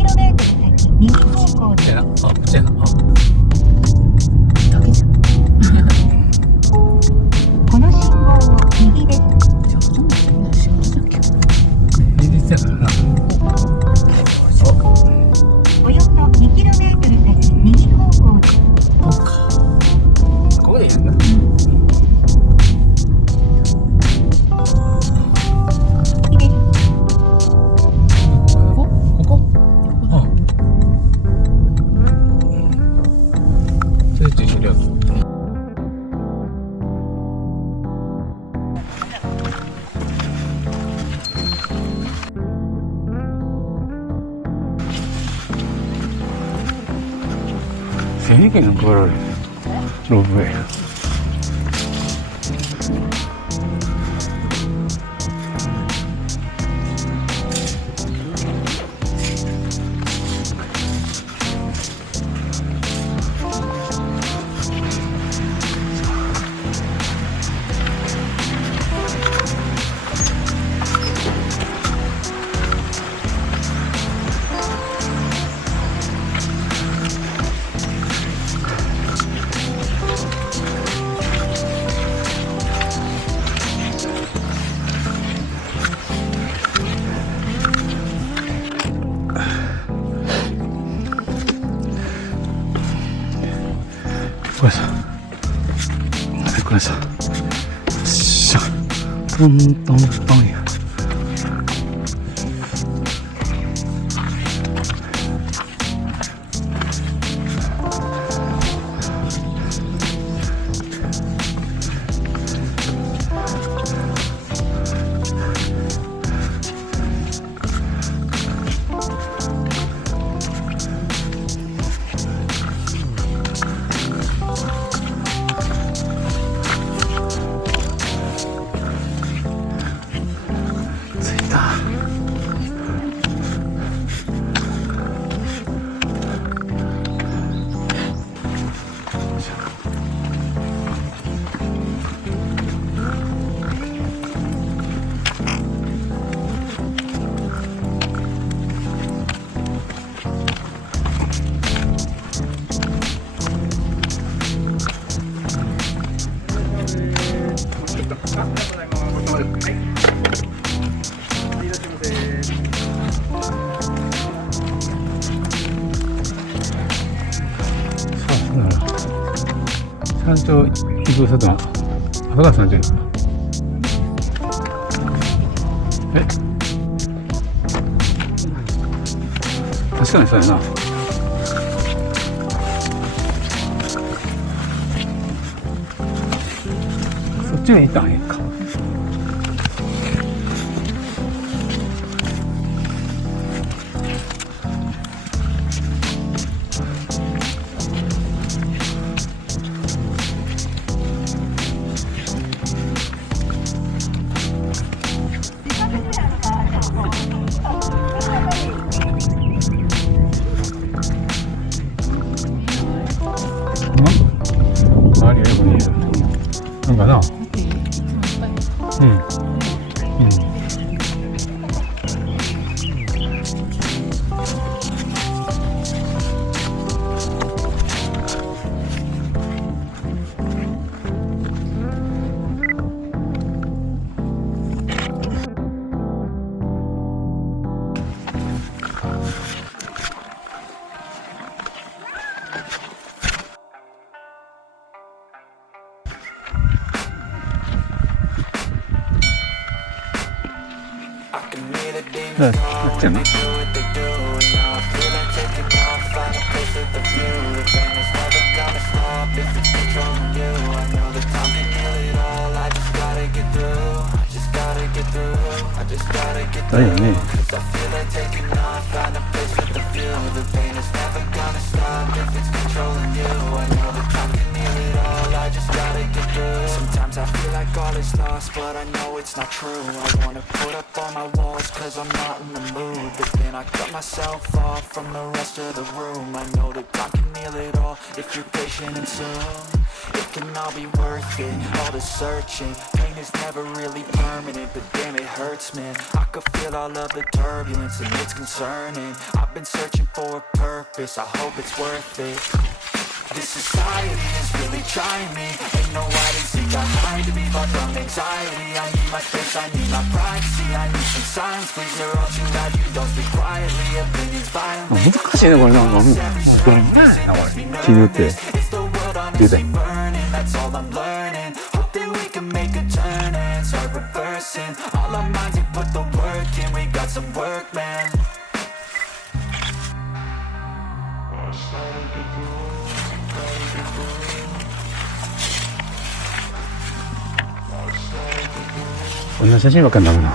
2km 先右方向です。あ、こっちやな。だけじゃん。この信号を右です。じゃあほとんどそんな仕事じゃんけん。平日やからな。およそ 2km 先右方向です。そうか。ここでやんな。1000円の配られるロープウェイ。これさ、これさ、しゃ、トントントンや。山頂行くさとは朝が山頂やな。確かにそうやな。そっちに行ったんやんか。周りがよく見える。なんかな。うん。あっちやな。だよね。is lost, but I know it's not true. I wanna put up all my walls cause I'm not in the mood, but then I cut myself off from the rest of the room. I know that God can heal it all if you're patient and soon it can all be worth it, all the searching. Pain is never really permanent, but damn it hurts, man. I could feel all of the turbulence and it's concerning. I've been searching for a purpose, I hope it's worth it. This society is really trying me. Ain't no hide and seek, I hide to be far from anxiety. I need my space, I need my privacy. I need some silence, please, they're all too loud. You don't speak quietly, opinions violent. 難しいねこれなんかどれぐらいやなこれ絹って出て That's all I'm learning. Hope that we can make a turn and start reversing all our minds and put the work in. We got some work, man.こんな写真ばっかりになるな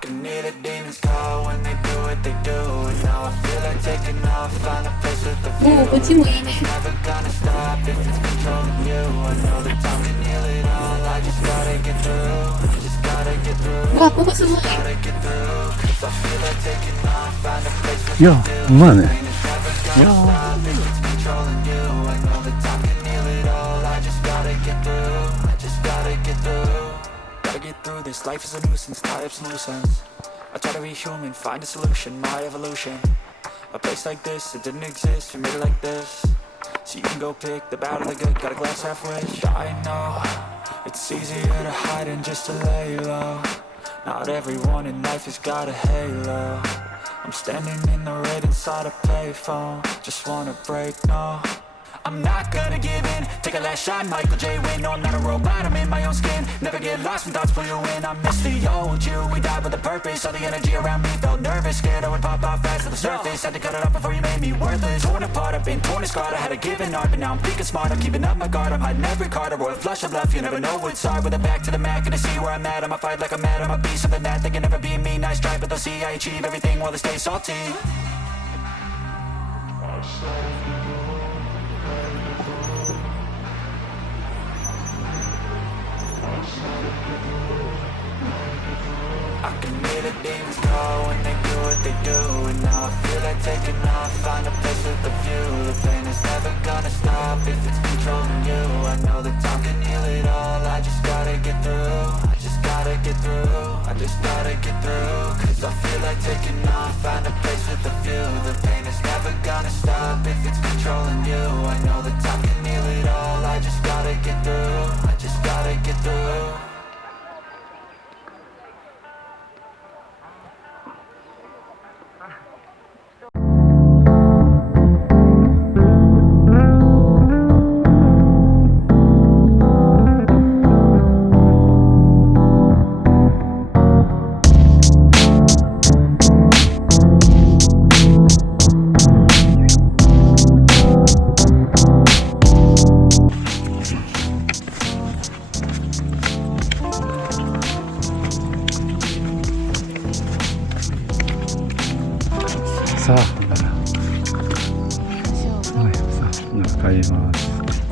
Can hear the demons call when they do what they do. And now I feel like taking off, find a place with the view. おお、こっちもいいね。 Never gonna stop if it's controlling you. I know that time can heal it all. I just gotta get through. I just gotta get through. わ、ここすごい。 Gotta get through. Cause I feel like taking off, find a place with いやうまいね pain is never gonna stop if it's controlling you. I know that time can heal it all. I just gotta get through. I just gotta get through. Gotta get through this, life is a nuisance, tie up some loose ends. I try to be human, find a solution, my evolution. A place like this, it didn't exist, we made it like this. So you can go pick the bad or the good, got a glass half wish. I know, it's easier to hide than just to lay low. Not everyone in life has got a halo. I'm standing in the red inside a payphone. Just wanna break, no, I'm not gonna give in. Take a last shot, Michael J. Win. No, I'm not a robot, I'm in my own skin. Never get lost when thoughts pull you in. I miss the old you, we died with a purpose. All the energy around me felt nervous, scared I would pop off fast to the surface. Had to cut it off before you made me worthless. Torn apart, I've been torn and scarred. I had a given art, but now I'm thinking smart. I'm keeping up my guard, I'm hiding every card. A royal flush of love, you never know what's hard. With a back to the mat, gonna see where I'm at. I'ma fight like I'm mad, I'ma be something that they can never be me. Nice try, but they'll see I achieve everything while they stay salty. I can hear the demons call when they do what they do. And now I feel like taking off, find a place with a view. The pain is never gonna stop if it's controlling you. I know that time can heal it all. I just gotta get through. I just gotta get through. I just gotta get through. Cause I feel like taking off, find a place with a view. The pain is never gonna stop if it's controlling you. I know that time can heal it all. I just gotta get through. I just gotta get through.さあはいさあ中帰ります こ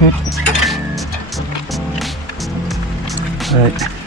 はい。